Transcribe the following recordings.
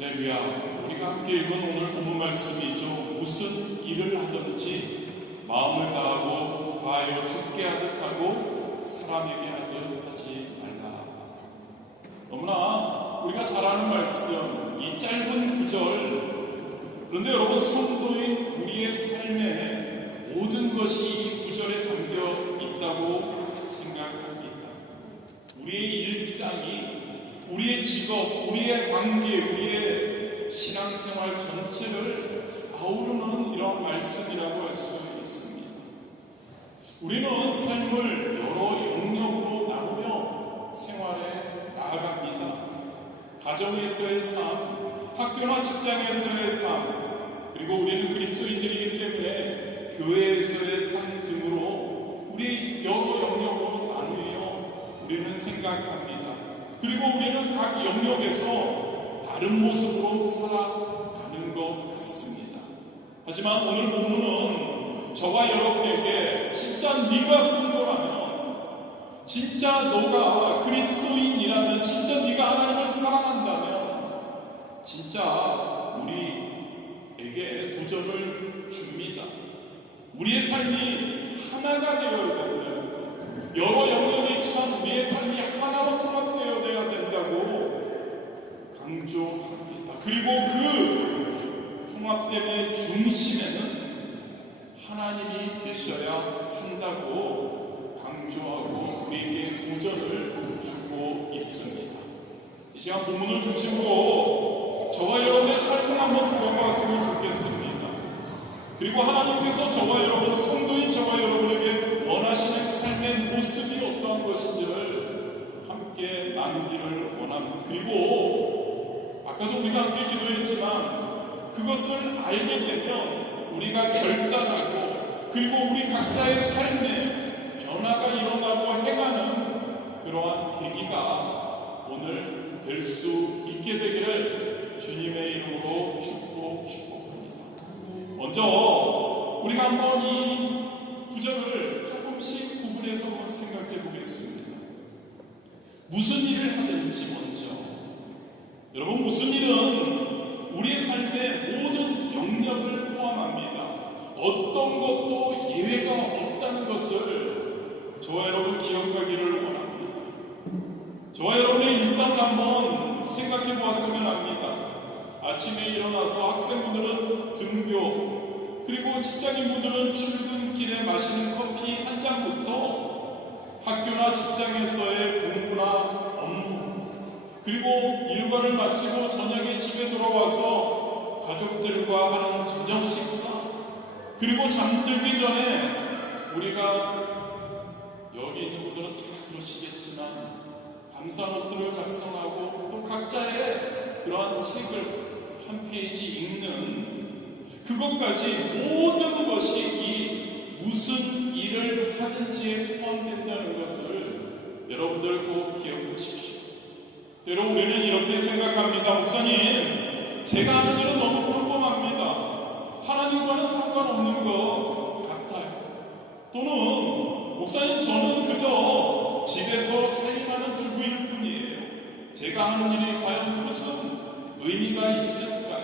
할렐루야. 우리가 함께 읽은 오늘 본문 말씀이죠. 무슨 일을 하든지 마음을 다하고 다하여 죽게 하듯 하고 사람에게 하듯 하지 말라. 너무나 우리가 잘 아는 말씀, 이 짧은 구절. 그런데 여러분, 성도인 우리의 삶에 모든 것이 이 구절에 담겨 있다고 생각합니다. 우리의 일상이, 우리의 직업, 우리의 관계, 우리의 신앙생활 전체를 아우르는 이런 말씀이라고 할 수 있습니다. 우리는 삶을 여러 영역으로 나누며 생활에 나아갑니다. 가정에서의 삶, 학교나 직장에서의 삶, 그리고 우리는 그리스도인들이기 때문에 교회에서의 삶 등으로 우리 여러 영역으로 나누며 우리는 생각합니다. 그리고 우리는 각 영역에서 다른 모습으로 살아가는 것 같습니다. 하지만 오늘 본문은 저와 여러분에게 진짜 네가 성도라면, 진짜 너가 그리스도인이라면, 진짜 네가 하나님을 사랑한다면 진짜 우리에게 도전을 줍니다. 우리의 삶이 하나가 되어야 된다. 여러 영역이 있지만 우리의 삶이 하나로 통합되어야 된다고 강조합니다. 그리고 그 통합됨의 중심에는 하나님이 계셔야 한다고 강조하고 우리에게 도전을 주고 있습니다. 이 시간 본문을 중심으로 저와 여러분의 삶을 한번 돌아봤으면 좋겠습니다. 그리고 하나님께서 저와 여러분, 성도인 저와 여러분에게 원하시는 삶의 모습이 어떠한 것인지를 함께 나누기를 원합니다. 그리고 아까도 우리가 함께 기도했지만 그것을 알게 되면 우리가 결단하고, 그리고 우리 각자의 삶에 변화가 일어나고 행하는 그러한 계기가 오늘 될 수 있게 되기를 주님의 이름으로 축복합니다. 먼저 우리가 한번 이 구절을 조금씩 구분해서 한번 생각해 보겠습니다. 무슨 일을 하든지 먼저, 여러분, 무슨 일은 우리의 삶의 모든 영역을 포함합니다. 어떤 것도 예외가 없다는 것을 저와 여러분 기억하기를 원합니다. 저와 여러분의 일상을 한번 생각해 보았으면 합니다. 아침에 일어나서 학생분들은 등교, 그리고 직장인분들은 출근길에 마시는 커피 한 잔부터 학교나 직장에서의 공부나 업무, 그리고 일과를 마치고 저녁에 집에 돌아와서 가족들과 하는 저녁 식사, 그리고 잠들기 전에 우리가 여기 있는 분들은 다 그러시겠지만 감사 노트를 작성하고 또 각자의 그러한 책을 한 페이지 읽는 그것까지 모든 것이 이 무슨 일을 하든지에 포함된다는 것을 여러분들 꼭 기억하십시오. 때로 우리는 이렇게 생각합니다. 목사님, 제가 하는 일은 너무 평범합니다. 하나님과는 상관없는 것 같아요. 또는 목사님, 저는 그저 집에서 살림하는 주부일 뿐이에요. 제가 하는 일이 과연 무슨 의미가 있을까요?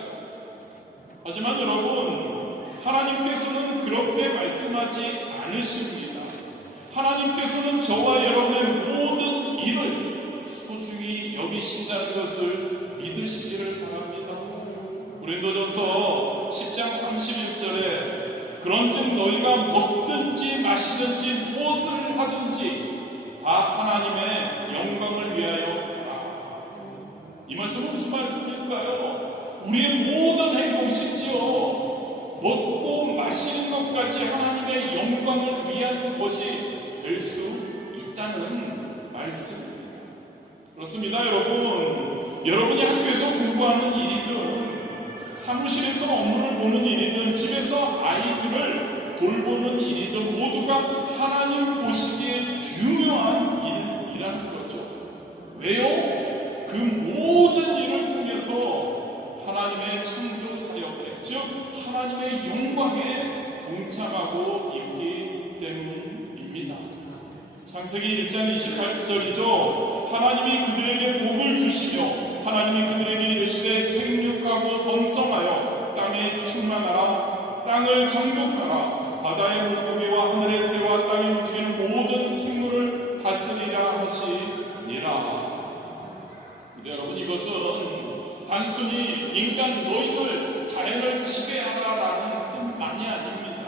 하지만 여러분, 하나님께서는 그렇게 말씀하지 않으십니다. 하나님께서는 저와 여러분의 모든 일을 소중히 여기신다는 것을 믿으시기를 바랍니다. 고린도전서 10장 31절에 그런즉 너희가 먹든지 마시든지 무엇을 하든지 다 하나님의 영광을 위하여 하라. 이 말씀은 무슨 말씀일까요? 우리의 모든 행동, 심지어 먹고 마시는 것까지 하나님의 영광을 위한 것이 될 수 있다는 말씀입니다. 그렇습니다, 여러분. 여러분이 학교에서 공부하는 일이든, 사무실에서 업무를 보는 일이든, 집에서 아이들을 돌보는 일이든 모두가 하나님 보시기에 중요한 일이라는 거죠. 왜요? 그 모든 일을 통해서 하나님의 창조 사역에, 즉 하나님의 영광에 동참하고 있기 때문입니다. 창세기 1장 28절이죠. 하나님이 그들에게 복을 주시며 하나님이 그들에게 이르시되 생육하고 번성하여 땅에 충만하라. 땅을 정복하라. 바다의 물고기와 하늘의 새와 땅에 움직이는 모든 생물을 다스리라 하시니라. 근데 여러분, 이것은 단순히 인간 너희들 자연을 지배하라라는 뜻만이 아닙니다.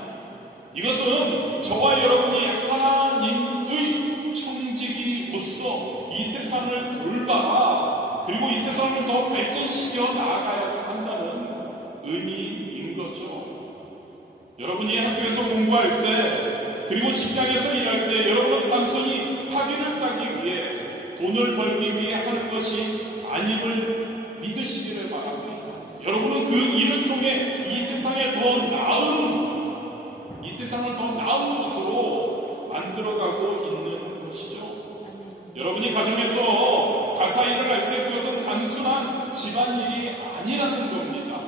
이것은 저와 여러분이 하나님의 청지기로서 이 세상을 돌봐라, 그리고 이 세상을 더 발전시켜 나아가야 한다는 의미인 거죠. 여러분이 학교에서 공부할 때, 그리고 직장에서 일할 때, 여러분은 단순히 학위를 따기 위해, 돈을 벌기 위해 하는 것이 아님을 믿으시기를 바랍니다. 여러분은 그 일을 통해 이 세상을 더 나은 곳으로 만들어가고 있는 것이죠. 여러분이 가정에서 가사 일을 할 때 그것은 단순한 집안일이 아니라는 겁니다.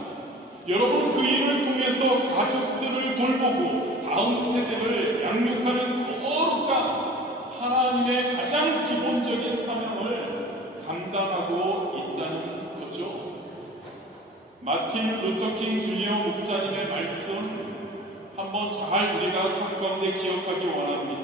여러분은 그 일을 통해서 가족들을 돌보고 다음 세대를 양육하는 거룩한 하나님의 가장 기본적인 사명을 감당하고 있다는 거죠. 마틴 루터킹 주니어 목사님의 말씀 한번 잘 우리가 삶 가운데 기억하기 원합니다.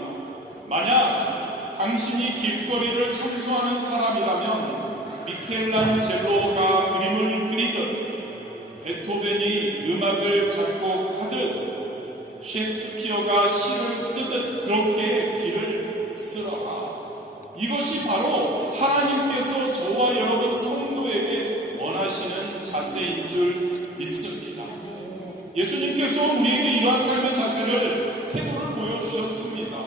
만약 당신이 길거리를 청소하는 사람이라면 미켈란젤로가 그림을 그리듯, 베토벤이 음악을 작곡하듯, 셰익스피어가 시를 쓰듯 그렇게 길을 쓰러라. 이것이 바로 하나님께서 저와 여러분 성도에게 원하시는 자세인 줄 믿습니다. 예수님께서 우리에게 이러한 삶의 자세를, 태도를 보여주셨습니다.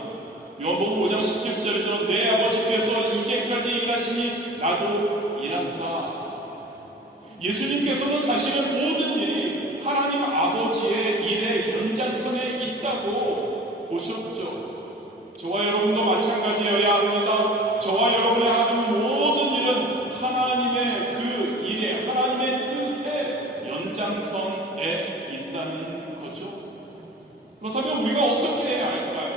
요한복음 5장 17절에서 내 아버지께서 이제까지 일하시니 나도 일한다. 예수님께서는 자신의 모든 일이 하나님 아버지의 일의 연장선에 있다고 보셨죠. 저와 여러분도 마찬가지여야 합니다. 저와 여러분이 하는 모든 일은 하나님의 그 일의, 하나님의 뜻의 연장선에 있다는 거죠. 그렇다면 우리가 어떻게 해야 할까요?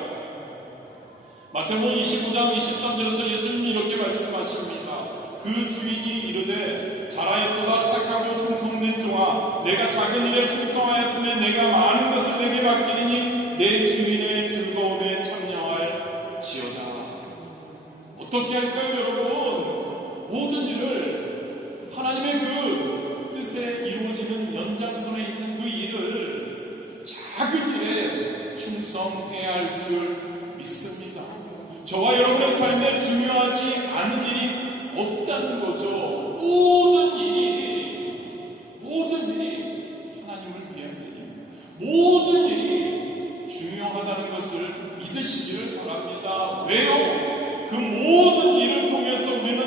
마태복음 25장 23절에서 예수님이 이렇게 말씀하십니다. 그 주인이 이르되 잘하였도다 착하고 충성된 종아, 내가 작은 일에 충성하였으면 내가 많은 것을 내게 맡기리니 내 주인의 즐거움에 참여할지어다. 어떻게 할까요, 여러분? 모든 일을 하나님의 그 뜻에 이루어지는 연장선에 있는 그 일을 작은 일에 충성해야 할 줄 믿습니다. 저와 여러분의 삶에 중요하지 않은 일이 없다는 거죠. 모든 일이 하나님을 위한 일입니다. 모든 일이 중요하다는 것을 믿으시기를 바랍니다. 왜요? 그 모든 일을 통해서 우리는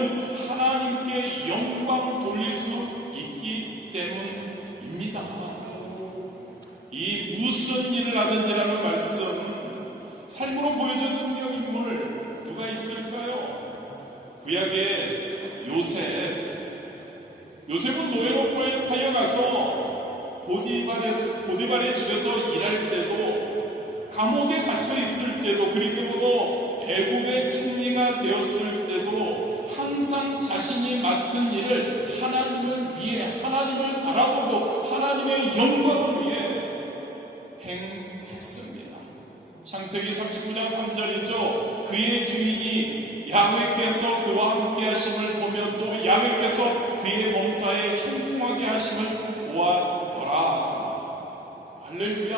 하나님께 영광 돌릴 수 있기 때문입니다. 이 무슨 일을 하든지라는 말씀, 삶으로 보여준 성경 인물 누가 있을까요? 구약의 요셉은 노예로 팔려가서 보디발의 집에서 일할 때도, 감옥에 갇혀 있을 때도, 그리고 애굽의 총리가 되었을 때도 항상 자신이 맡은 일을 하나님을 위해, 하나님을 바라보고 하나님의 영광을 위해 행했습니다. 창세기 39장 3절이죠. 그의 주인이 야훼께서 그와 함께 하심을 보며 또 야훼께서 그의 범사에 형통하게 하심을 보았더라. 할렐루야.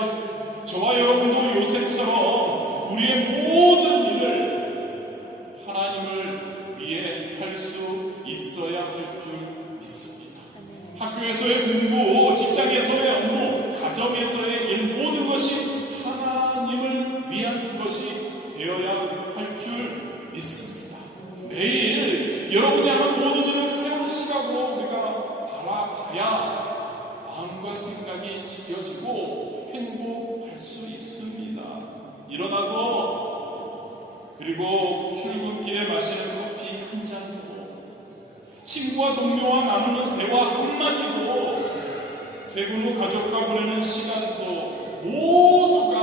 저와 여러분도 요셉처럼 우리의 모든 일을 하나님을 위해 할 수 있어야 할 줄 믿습니다. 학교에서의 공부, 직장에서의 업무, 가정에서의 일, 모든 것이 하나님을 위한 것이 되어야 할 줄 믿습니다. 매일 여러분이 하는 모든 일을 새로운 시각으로 우리가 바라봐야 마음과 생각이 지켜지고 행복할 수 있습니다. 일어나서, 그리고 출근길에 마시는 커피 한 잔도, 친구와 동료와 나누는 대화 한마디도, 퇴근 후 가족과 보내는 시간도 모두가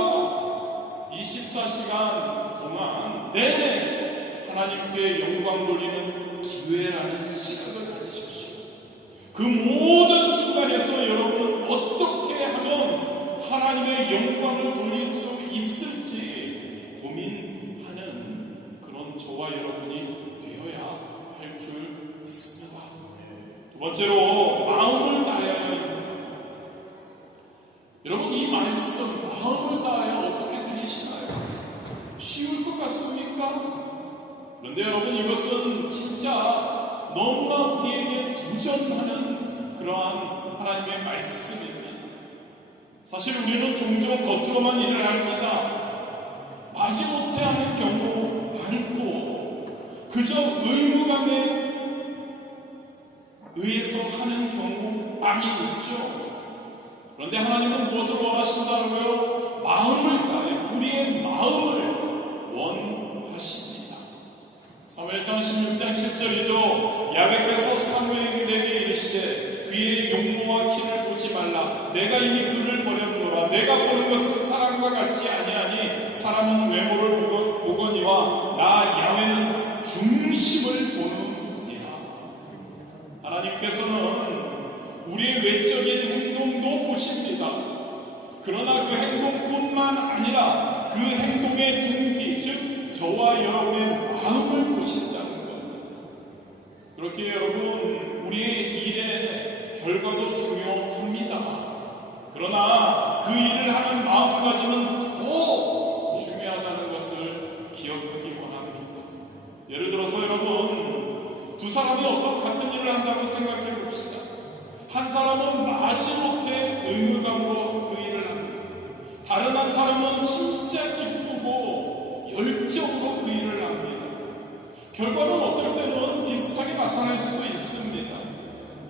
24시간 동안 내내 하나님께 영광 돌리는 기회라는 시각을 가지십시오. 그 모든 순간에서 여러분은 어떻게 하면 하나님의 영광을 돌릴 수 있을지 고민하는 그런 저와 여러분이 되어야 할 줄 믿습니다. 두 번째로 마음을 다해야 합니다. 여러분, 이 말씀 마음을 다하여 어떻게 들리시나요? 쉬울 것 같습니까? 그런데 여러분, 이것은 진짜 너무나 우리에게 도전하는 그러한 하나님의 말씀입니다. 사실 우리는 종종 겉으로만 일을 합니다. 마지 못해 하는 경우 많고 그저 의무감에 의해서 하는 경우 많이 있죠. 그런데 하나님은 무엇을 원하신다고요? 마음을 다해 우리의 마음을 원하십니다. 사무엘상 16장 7절이죠. 야훼께서 사무엘에게 이르시되 그의 용모와 키를 보지 말라. 내가 이미 그를 버렸노라. 내가 보는 것은 사람과 같지 아니하니 사람은 외모를 보거니와 나 야훼는 중심을 보느니라. 하나님께서는 우리의 외적인 행동도 보십니다. 그러나 그 행동뿐만 아니라 그 행동의 동기, 즉 저와 여러분의 마음을 보신다는 겁니다. 그렇게 여러분, 우리의 일의 결과도 중요합니다. 그러나 그 일을 하는 마음가짐은 더 중요하다는 것을 기억하기 원합니다. 예를 들어서 여러분, 두 사람이 어떤 같은 일을 한다고 생각해 봅시다. 한 사람은 마지못해 의무감으로 그 일을 합니다. 다른 한 사람은 진짜 기쁘고 열정으로 그 일을 합니다. 결과는 어떨 때는 비슷하게 나타날 수도 있습니다.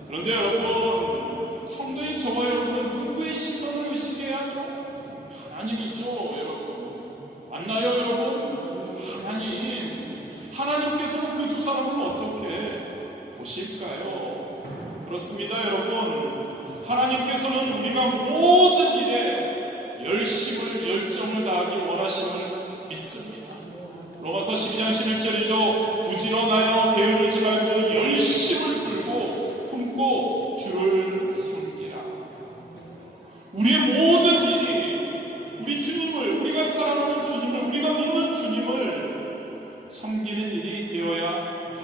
그런데 여러분, 성도인 저와 여러분은 누구의 시선을 의식해야죠? 하나님이죠, 여러분. 맞나요, 여러분? 하나님께서는 그 두 사람을 어떻게 보실까요? 그렇습니다, 여러분. 하나님께서는 우리가 모든 일에 열정을 다하기 원하심을 믿습니다. 로마서 12장 11절이죠. 부지런하여 게으르지 말고 열심을 품고 주를 섬기라. 우리의 모든 일이 우리 주님을, 우리가 사랑하는 주님을, 우리가 믿는 주님을 섬기는 일이 되어야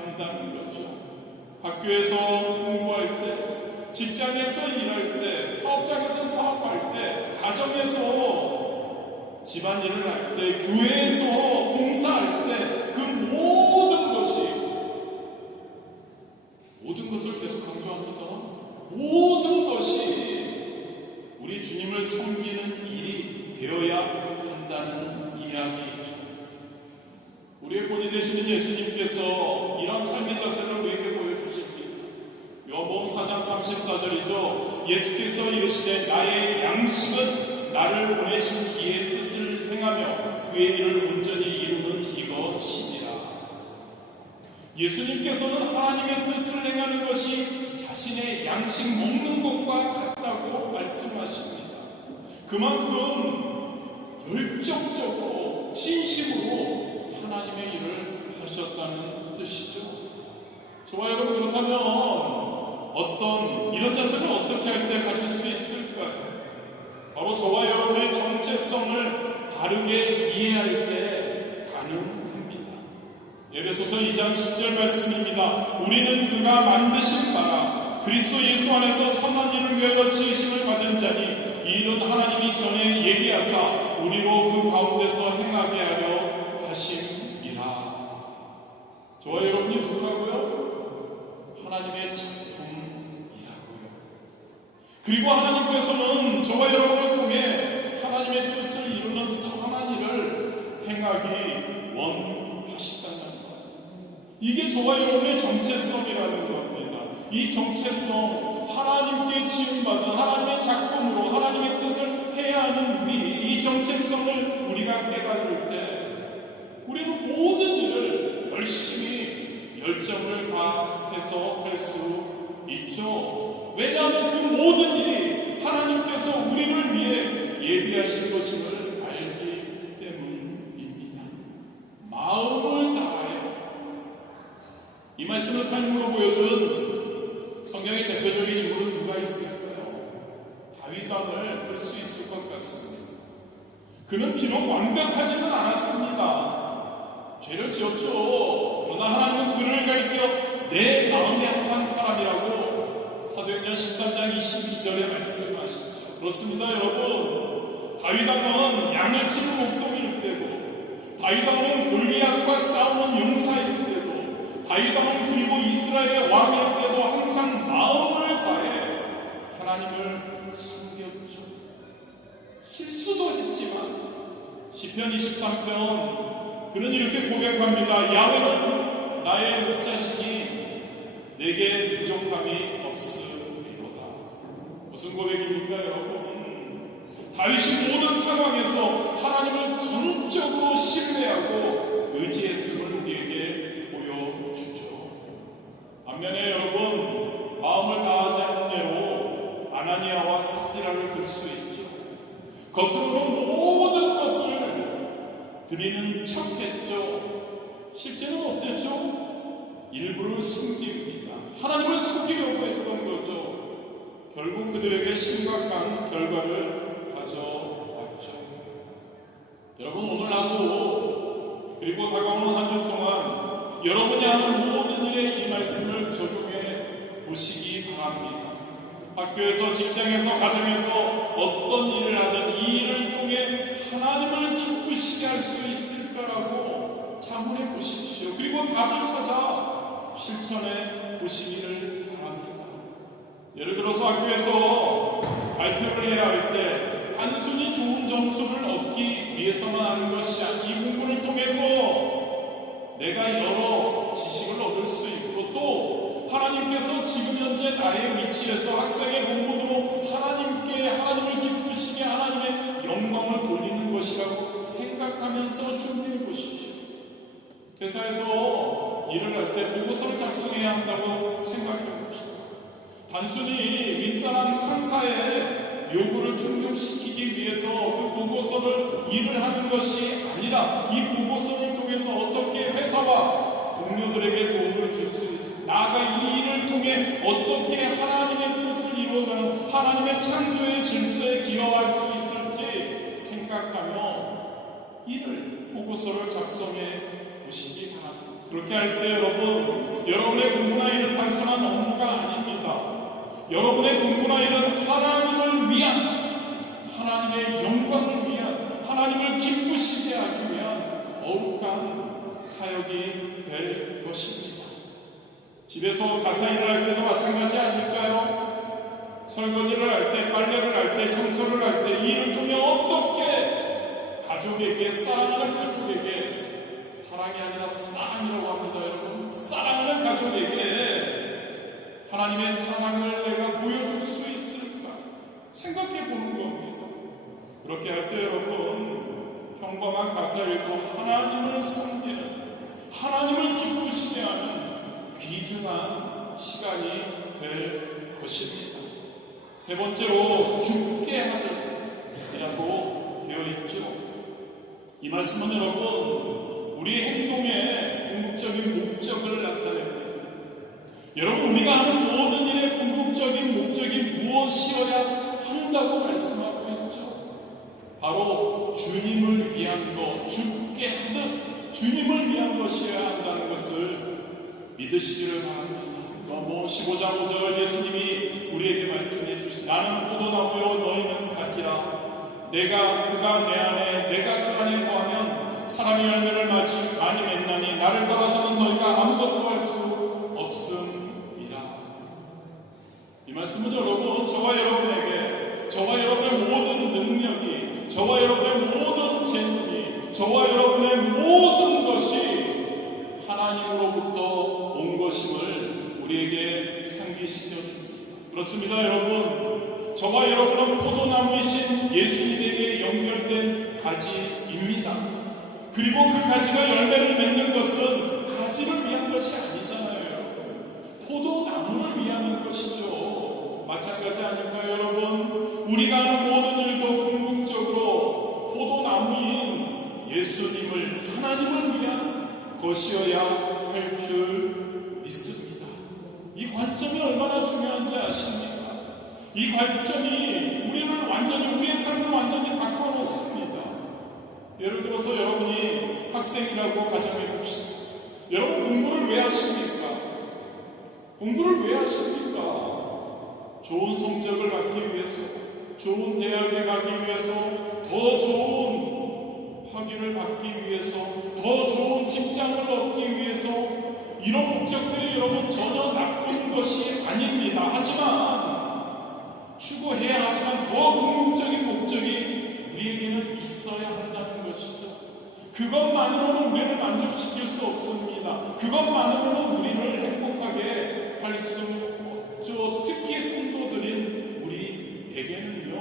한다는 거죠. 학교에서 공부할 때, 직장에서 일할 때, 사업장에서 사업할 때, 가정에서 집안일을 할 때, 교회에서 봉사할 때, 그 모든 것을 계속 강조합니다. 모든 것이 우리 주님을 섬기는 일이 되어야 한다는 이야기이죠. 우리의 본이 되시는 예수님께서 이런 삶의 자세를 우리에게 보여주십니다. 요한복음 4장 34절이죠. 예수께서 이르시되 나의 양식은 나를 보내신 이의 뜻을 행하며 그의 일을 온전히 이루는 이것이니라. 예수님께서는 하나님의 뜻을 행하는 것이 자신의 양식 먹는 것과 같다고 말씀하십니다. 그만큼 열정적으로 진심으로 하나님의 일을 하셨다는 뜻이죠. 저와 여러분, 그렇다면 어떤 이런 자세를 어떻게 할 때 가질 수 있을까요? 바로 저와 여러분의 정체성을 바르게 이해할 때 가능합니다. 에베소서 2장 10절 말씀입니다. 우리는 그가 만드신 바라 그리스도 예수 안에서 선한 일을 위하여 지으심을 받은 자니 이 일은 하나님이 전에 예비하사 우리로 그 가운데서 행하게 하려 하심이라. 저와 여러분이 누구라고요? 하나님의 작품이라고요. 그리고 하나님께서는 저와 여러분을 통해 하나님의 뜻을 이루는 선한 일을 행하기 원하시다는 것. 이게 저와 여러분의 정체성이라는 겁니다. 이 정체성, 하나님께 지음받은 하나님의 작품으로 하나님의 뜻을 해야 하는 우리, 이 정체성을 우리가 깨달을 때 우리는 모든 일을 열심히 열정을 다해서 할 수 있죠. 왜냐하면 그 모든 일이 하나님께서 우리를 위해 예비하신 것임을 알기 때문입니다. 마음을 다하여 이 말씀을 삶으로 보여준 성경의 대표적인 다윗왕을 들 수 있을 것 같습니다. 그는 비록 완벽하지는 않았습니다. 죄를 지었죠. 그러나 하나님은 그를 가리켜 내 마음에 합한 사람이라고 사도행전 13장 22절에 말씀하시죠. 그렇습니다, 여러분. 다윗왕은 양을 치는 목동일 때고, 다윗왕은 골리앗과 싸우는 용사일 때도, 다윗왕은 그리고 이스라엘의 왕일 때도 항상 마음을 다해 하나님을 섬겼죠. 실수도 했지만 시편 23편 그는 이렇게 고백합니다. 야훼는 나의 목자시니 내게 부족함이 없으리로다. 무슨 고백입니까, 여러분? 다윗이 모든 상황에서 하나님을 전적으로 신뢰하고 의지했음을 우리에게 보여주죠. 반면에 여러분, 마음을 다하지 않는 예로 아나니아와 삽비라를 들 수 있죠. 겉으로는 모든 것을 드리는 척했죠. 실제는 어땠죠? 일부를 숨깁니다. 하나님을 숨기려고 했던 거죠. 결국 그들에게 심각한 결과를 가져왔죠. 여러분, 오늘 하루 그리고 다가오는 한 주 동안 여러분이 하는 모든 일에 이 말씀을 적용해 보시기 바랍니다. 학교에서, 직장에서, 가정에서 어떤 일을 하든 이 일을 통해 하나님을 기쁘시게 할 수 있을까라고 자문해 보십시오. 그리고 답을 찾아 실천해 보시기를 바랍니다. 예를 들어서 학교에서 발표를 해야 할 때 단순히 좋은 점수를 얻기 위해서만 하는 것이 아니라 이 공부를 통해서 내가 여러 지식을 얻을 수 있고, 또 하나님께서 지금 현재 나의 위치에서 학생의 공부로 하나님을 기쁘시게 하나님의 영광을 돌리는 것이라고 생각하면서 준비해 보십시오. 회사에서 일을 할 때 보고서를 작성해야 한다고 생각해 봅시다. 단순히 윗사람 상사의 요구를 충족시키기 위해서 그 보고서를 일을 하는 것이 아니라 이 보고서를 통해서 어떻게 회사와 동료들에게 도움을 줄 수 있습니다. 나아가 이 일을 통해 어떻게 하나님의 뜻을 이루어가는 하나님의 창조의 질서에 기여할 수 있을지 생각하며 보고서를 작성해 보시기 바랍니다. 그렇게 할 때 여러분, 여러분의 공부나 일은 단순한 업무가 아닙니다. 여러분의 공부나 일은 하나님을 위한, 하나님의 영광을 위한, 하나님을 기쁘시게 하기 위한 거룩한 사역이 될 것입니다. 집에서 가사 일을 할 때도 마찬가지 아닐까요? 설거지를 할 때, 빨래를 할 때, 청소를 할 때 이 일을 통해 어떻게 가족에게, 사랑하는 가족에게, 사랑이 아니라 사랑이라고 합니다, 여러분. 사랑하는 가족에게 하나님의 사랑을 내가 보여줄 수 있을까 생각해 보는 겁니다. 그렇게 할 때 여러분, 평범한 가사일도 하나님을 섬기는, 하나님을 기쁘시게 하는 귀중한 시간이 될 것입니다. 세 번째로 죽게 하듯이라고 되어 있죠. 이 말씀은 여러분, 우리 행동의 궁극적인 목적을 나타냅니다. 여러분, 우리가 하는 모든 일의 궁극적인 목적이 무엇이어야 한다고 말씀하고 있죠. 바로 주님을 위한 것, 죽게 하듯 주님을 위한 것이어야 한다는 것을 믿으시기를 바랍니다. 너무 15장 5절 예수님이 우리에게 말씀해 주신, 나는 포도나무요 너희는 가지라. 내가 그가 내 안에, 내가 그 안에 거하면 사람이 열매를 많이 맺나니 나를 떠나서는 너희가 아무것도 할 수 없음이라. 이 말씀은 여러분, 저와 여러분에게, 저와 여러분의 모든 능력이, 저와 여러분의 모든 재능이, 저와 여러분의 모든 것이 하나님으로부터 온 것임을 우리에게 상기시켜 줍니다. 그렇습니다, 여러분. 저와 여러분은 포도나무이신 예수님에게 연결된 가지입니다. 그리고 그 가지가 열매를 맺는 것은 가지를 위한 것이 아니잖아요. 포도나무를 위한 것이죠. 마찬가지 아닐까요, 여러분? 우리가 하는 모든 일도 궁극적으로 포도나무인 예수님을, 하나님을 위한 것이어야 할 줄 믿습니다. 이 관점이 얼마나 중요한지 아십니까? 이 관점이 우리를 완전히, 우리의 삶을 완전히 바꿔놓습니다. 예를 들어서 여러분이 학생이라고 가정해 봅시다. 여러분 공부를 왜 하십니까? 공부를 왜 하십니까? 좋은 성적을 받기 위해서, 좋은 대학에 가기 위해서, 더 좋은 학위를 받기 위해서, 더 좋은 직장을 얻기 위해서, 이런 목적들이 여러분 전혀 나쁜 것이 아닙니다. 하지만 추구해야 하지만 더 궁극적인 목적이 우리에게는 있어야 한다는 것이죠. 그것만으로는 우리를 만족시킬 수 없습니다. 그것만으로는 우리를 행복하게 할 수 없죠. 특히 성도들인 우리에게는요,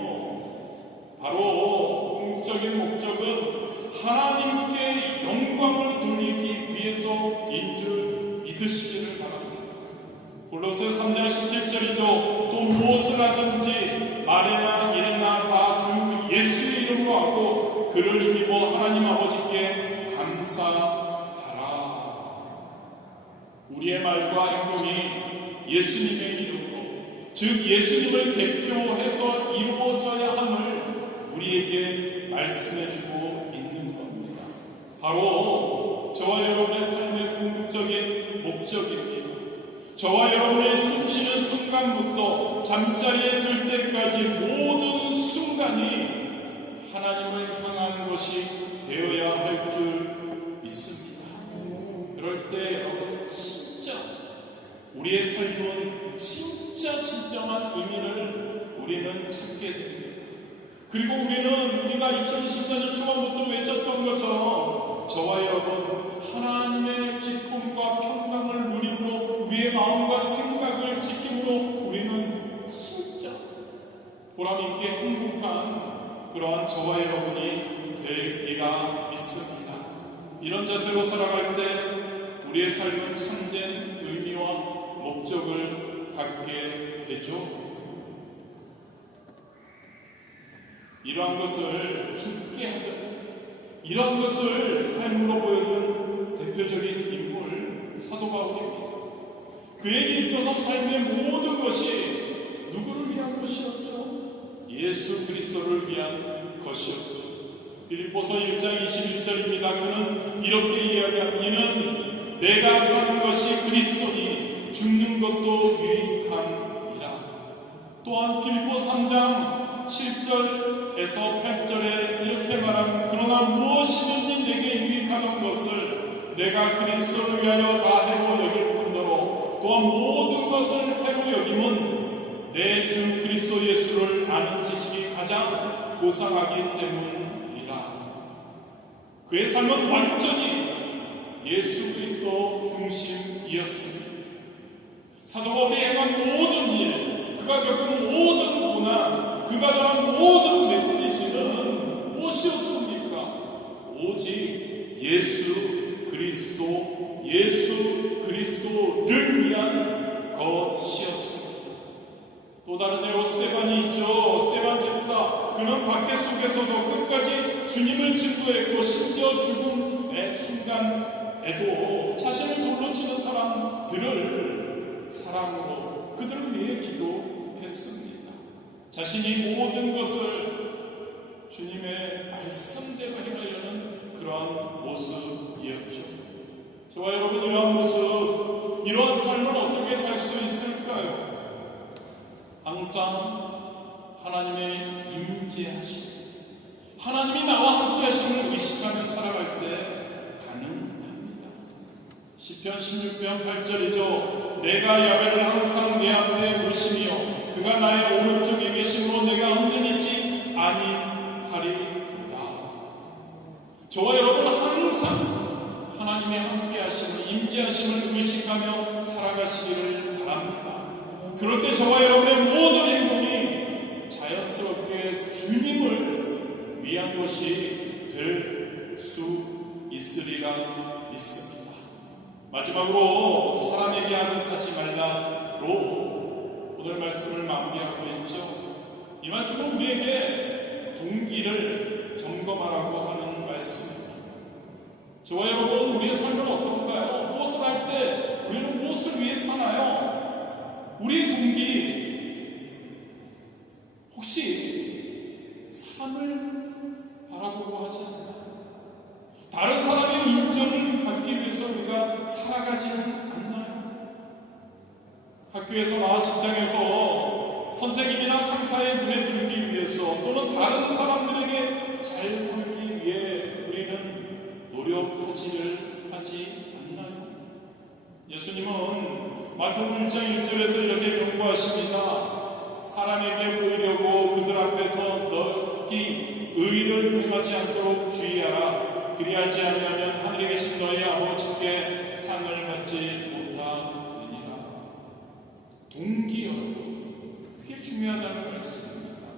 바로 궁극적인 목적은 하나님께 영광을 돌리기 위해서인 줄 믿으시기를 바랍니다. 골로새 3장 17절이죠. 또 무엇을 하든지 말이나 일이나 다 주 예수의 이름으로 하고 그를 힘입어 하나님 아버지께 감사하라. 우리의 말과 행동이 예수님의 이름으로, 즉 예수님을 대표해서 이루어져야 함을 우리에게 말씀해주고 있는 겁니다. 바로 저와 여러분의 삶의 궁극적인 목적입니다. 저와 여러분의 숨쉬는 순간부터 잠자리에 들 때까지 모든 순간이 하나님을 향한 것이 되어야 할 줄 믿습니다. 그럴 때 여러분 진짜 우리의 삶은 진짜 진정한 의미를 우리는 찾게 됩니다. 그리고 우리가 2014년 초반부터 외쳤던 것처럼 저와 여러분 하나님의 기쁨과 평강을 누림으로 우리의 마음과 생각을 지킴으로 우리는 진짜 보람있게 행복한 그러한 저와 여러분이 되리라 믿습니다. 이런 자세로 살아갈 때 우리의 삶은 참된 의미와 목적을 갖게 되죠. 이러한 것을 죽게 하던, 이러한 것을 삶으로 보여준 대표적인 인물 사도 바울입니다. 그에게 있어서 삶의 모든 것이 누구를 위한 것이었죠? 예수 그리스도를 위한 것이었죠. 빌립보서 1장 21절입니다. 그는 이렇게 이야기합니다. 이는 내가 사는 것이 그리스도니 죽는 것도 유익함이라. 또한 빌립보 3장 7절에서 8절에 이렇게 말합니다. 그러나 무엇이든지 내게 유익하던 것을 내가 그리스도를 위하여 다 해로 여길 뿐더러 또한 모든 것을 해로 여김은 내 주 그리스도 예수를 아는 지식이 가장 고상하기 때문이라. 그의 삶은 완전히 예수 그리스도 중심이었습니다. 사도 바울이 행한 모든 일, 그가 겪은 모든 고난, 그가 전한 모든 메시지는 무엇이었습니까? 오직 예수 그리스도를 위한 것이었습니다. 또 다른 예로 스데반이 있죠. 스데반 집사, 그는 박해 속에서도 끝까지 주님을 증거했고 심지어 죽음의 순간에도 자신을 돌로 치는 사람들을 사랑으로 그들을 위해 기도했습니다. 자신이 모든 것을 주님의 말씀대로 행하려는 그러한 모습이었죠. 저와 여러분 이러한 모습, 이러한 삶을 어떻게 살 수 있을까요? 항상 하나님의 임재하심, 하나님이 나와 함께 하심을 의식하며 살아갈 때 가능합니다. 시편 16편 8절이죠. 내가 야훼를 항상 내 앞에 모시며 그가 나의 오른쪽에 계심으로 내가 흔들리지 아니하리로다. 저와 여러분 항상 하나님의 함께 하심을, 임재하심을 의식하며 살아가시기를 바랍니다. 그럴 때 저와 여러분의 모든 행동이 자연스럽게 주님을 위한 것이 될 수 있으리라 믿습니다. 마지막으로 사람에게 하듯 하지 말라로 오늘 말씀을 마무리하고 있죠. 이 말씀은 우리에게 동기를 점검하라고 하는 말씀입니다. 저와 여러분, 우리의 삶은 어떤가요? 무엇을 할 때 우리는 무엇을 위해 사나요? 우리의 동기, 혹시 사람을 바라보고 하지 않나요? 다른 사람의 인정을 받기 위해서 우리가 살아가지는 않나요? 학교에서나 직장에서 선생님이나 상사의 눈에 들기 위해서 또는 다른 사람들에게 잘 보이기 위해 우리는 노력하지를 하지 않나요? 예수님은 마태복음 1장 1절에서 이렇게 경고하십니다. 사람에게 보이려고 그들 앞에서 너희 의를 행하지 않도록 주의하라. 그리하지 아니하면 하늘에 계신 너희 아버지께 상을 받지 못하느니라. 동기요. 그게 중요하다는 말씀입니다.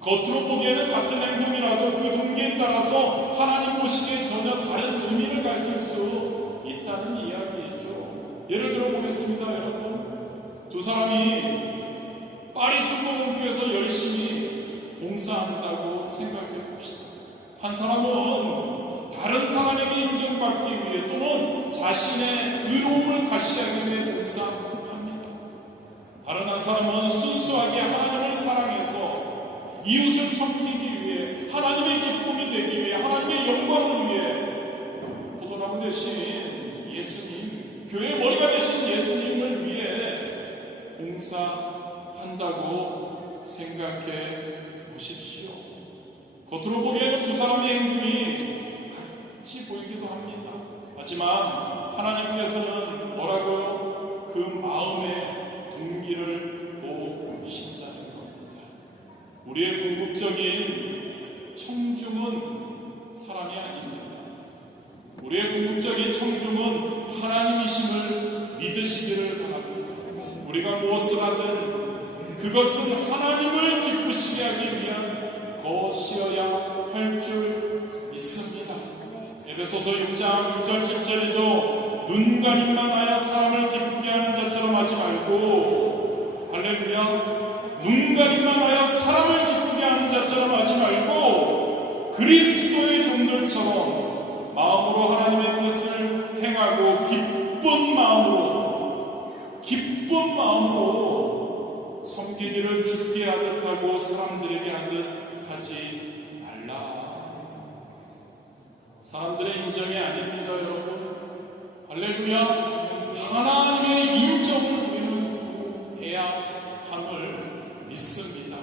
겉으로 보기에는 같은 행동이라도 그 동기에 따라서 하나님 보시기에 전혀 다른 의미를 가질 수 있다는 이야기죠. 예를 들어 보겠습니다, 여러분. 두 사람이 파리 숙고문교에서 열심히 봉사한다고 생각해 봅시다. 한 사람은 다른 사람에게 인정받기 위해 또는 자신의 의로움을 과시하기 위해 봉사합니다. 다른 한 사람은 순수하게 하나님을 사랑해서 이웃을 섬기기 위해 하나님의 기쁨이 되기 위해 하나님의 영광을 위해 포도나무 대신 예수님, 교회의 머리가 되신 예수님을 위해 봉사한다고 생각해 보십시오. 겉으로 보기에는 두 사람의 행동이 같이 보이기도 합니다. 하지만 하나님께서는 뭐라고요? 그 마음의 동기를 보신다는 겁니다. 우리의 궁극적인 청중은 사람이 아닙니다. 우리의 궁극적인 청중은 하나님이심을 믿으시기를 바랍니다. 우리가 무엇을 하든 그것은 하나님을 기쁘시게 하기 위한 것이어야 할 줄 믿습니다. 에베소서 6장 6절 7절이죠. 눈 가림만 하여 사람을 기쁘게 하는 자처럼 하지 말고, 할렐루야, 눈 가림만 하여 사람을 기쁘게 하는 자처럼 하지 말고 그리스도의 종들처럼 마음으로 하나님의 뜻을 행하고 기쁜 마음으로 섬기기를 주께 하듯 하고 사람들에게 하듯 하지 말라. 사람들의 인정이 아닙니다, 여러분. 할렐루야. 하나님의 인정을 우리는 구해야 함을 믿습니다.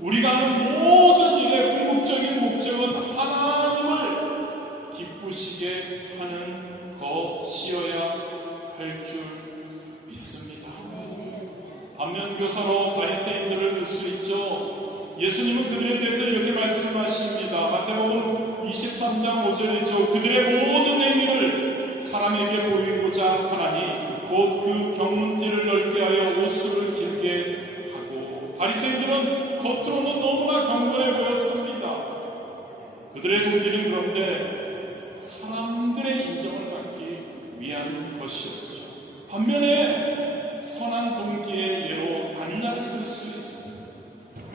우리가 하는 모든 일의 궁극적인 목적은 하나님을 기쁘시게 하는 것이어야 할 줄 믿습니다. 반면교사로 바리새인들을 볼 수 있죠. 예수님은 그들에 대해서 이렇게 말씀하십니다. 마태복음 23장 5절이죠. 그들의 모든 행위를 사람에게 보이고자 하나니 곧 그 경문띠를 넓게 하여 옷수를 길게 하고. 바리새인들은 겉으로는 너무나 경건해 보였습니다. 그들의 동기는 그런데 사람들의 인정을 받기 위한 것이었죠. 반면에 선한 동기의 예로 안나를 들 수 있습니다.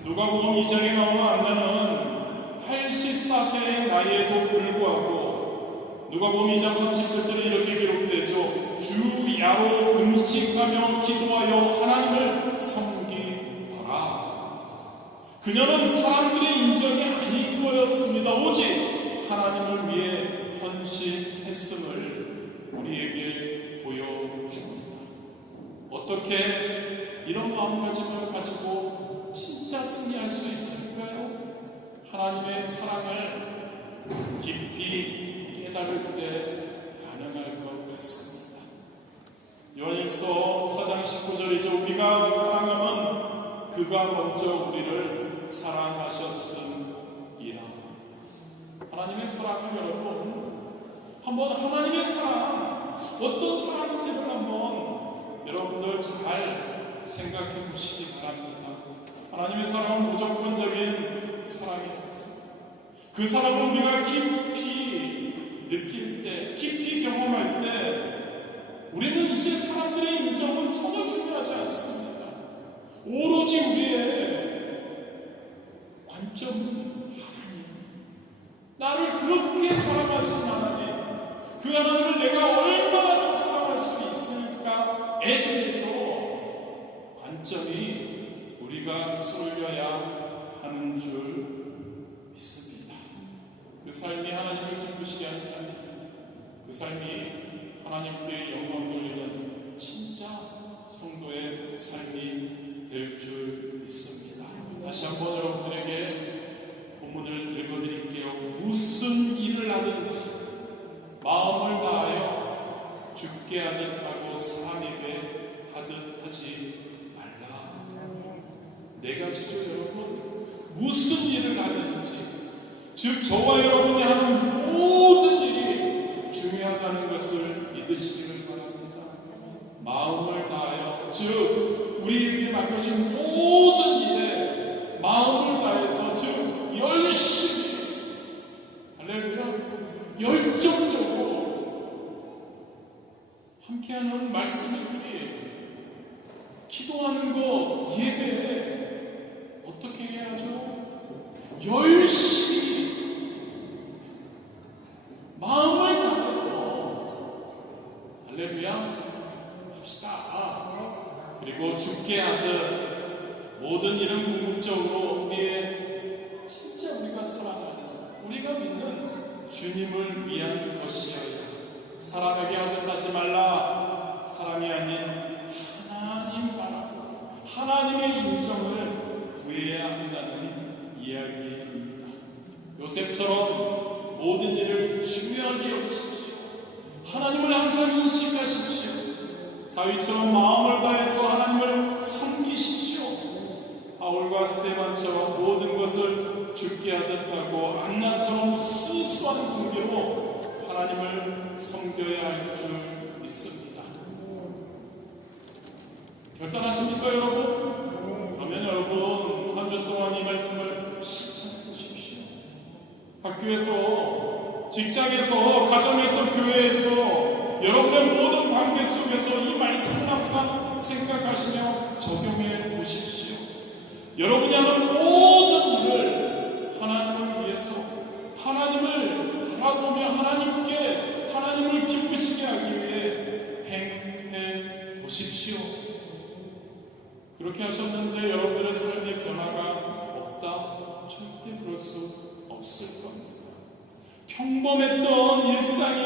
누가복음 2장에 나오는 안나는 84세의 나이에도 불구하고 누가복음 2장 39절에 이렇게 기록되죠. 주 야로 금식하며 기도하여 하나님을 섬기더라. 그녀는 사람들의 인정이 아닌 거였습니다. 오직 하나님을 위해 헌신했음을 우리에게 보여줍니다. 어떻게 이런 마음가짐을 가지고 진짜 승리할 수 있을까요? 하나님의 사랑을 깊이 깨달을 때 가능할 것 같습니다. 요한일서 4장 19절이죠. 우리가 사랑하면 그가 먼저 우리를 사랑하셨음이라. 하나님의 사랑을 여러분 한번 하나님의 사랑 어떤 사랑인지를 한번 여러분들 잘 생각해 보시기 바랍니다. 하나님의 사랑은 무조건적인 사랑이었습니다. 그 사랑을 우리가 깊이 느낄 때, 깊이 경험할 때 우리는 이제 사람들의 인정은 전혀 중요하지 않습니다. 오로지 우리의 관점은 하나님, 나를 그렇게 사랑하신 하나님, 그 하나님을 내가 얼마나 더 사랑할 수 있을까에 대해서 관점이 우리가 쏠려야 하는 삶, 그 삶이 하나님께 영광 돌리는 진짜 성도의 삶이 될 줄 믿습니다. 다시 한번 여러분들에게 본문을 읽어드릴게요. 무슨 일을 하든지 마음을 다하여 주께 하듯 하고 사람에게 하듯 하지 말라. 네 가지죠, 여러분. 무슨 일을 하든지, 즉 저와 여러분이 하는 모든 일이 중요하다는 것을 믿으시기를 바랍니다. 마음을 다하여, 즉 우리에게 맡겨진 모든 일에 마음을 다해서, 즉 열심히, 할렐루야, 열정적으로 함께하는 말씀이 기도하는 것, 예배 어떻게 해야죠? 열심히 마음을 다해서 할렐루야 합시다. 그리고 죽게 하듯 모든 일은 궁극적으로 우리의 진짜 우리가 사랑하는, 우리가 믿는 주님을 위한 것이어야 사람에게 하듯 하지 말라. 사람이 아닌 하나님 바라고 하나님의 인정을 구해야 한다는 이야기입니다. 요셉처럼 모든 일을 중요하게 여기십시오. 하나님을 항상 인식하십시오. 다윗처럼 마음을 다해서 하나님을 섬기십시오. 바울과 스데반처럼 모든 것을 죽게 하듯 하고 안나처럼 순수한 분계로 하나님을 섬겨야 할 줄 믿습니다. 결단하십니까, 여러분? 그러면 여러분 한 주 동안 이 말씀을 실천해 보십시오. 학교에서, 직장에서, 가정에서, 교회에서, 여러분의 모든 관계 속에서 이 말씀을 항상 생각하시며 적용해 보십시오. 여러분이 하는 모든 일을 하나님을 위해서, 하나님을 바라보며 하나님을 기쁘시게 하기 위해 행해 보십시오. 그렇게 하셨는데 여러분들의 삶의 변화가 없다? 절대 그럴 수 없을 겁니다. 평범했던 일상이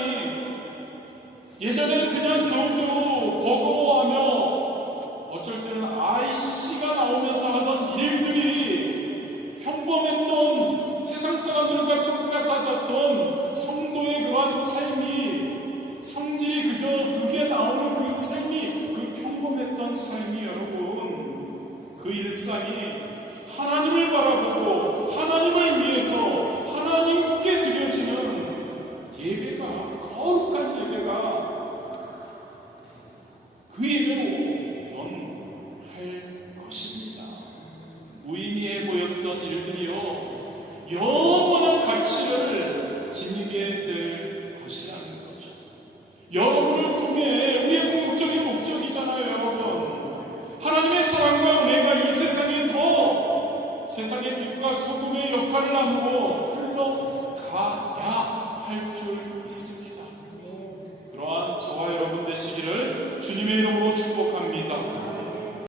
예전에는 그냥 겨우겨우 버거워하며 어쩔 때는 아이씨가 나오면서 하던 일들이 평범했던 세상 사람들과 똑같았던 성도의 그러한 삶이, 성질이 그저 그게 나오는 그 삶이, 그 평범했던 삶이 여러분, 그 일상이 하나님을 바라보고 하나님을 위해서 하나님께 드려지는 예배가, 거룩한 예배가 그 예배로 변할 것입니다. 무의미해 보였던 일들이요 영원한 가치를 지니게 될 것이라는 거죠. 여러분을 통해 우리의 궁극적인 목적이잖아요, 여러분. 하나님의 사랑과 은혜가 이 세상에 더 세상의 빛과 소금의 역할을 하므로 흘러가야 할 줄 믿습니다. 그러한 저와 여러분 되시기를 주님의 이름으로 축복합니다.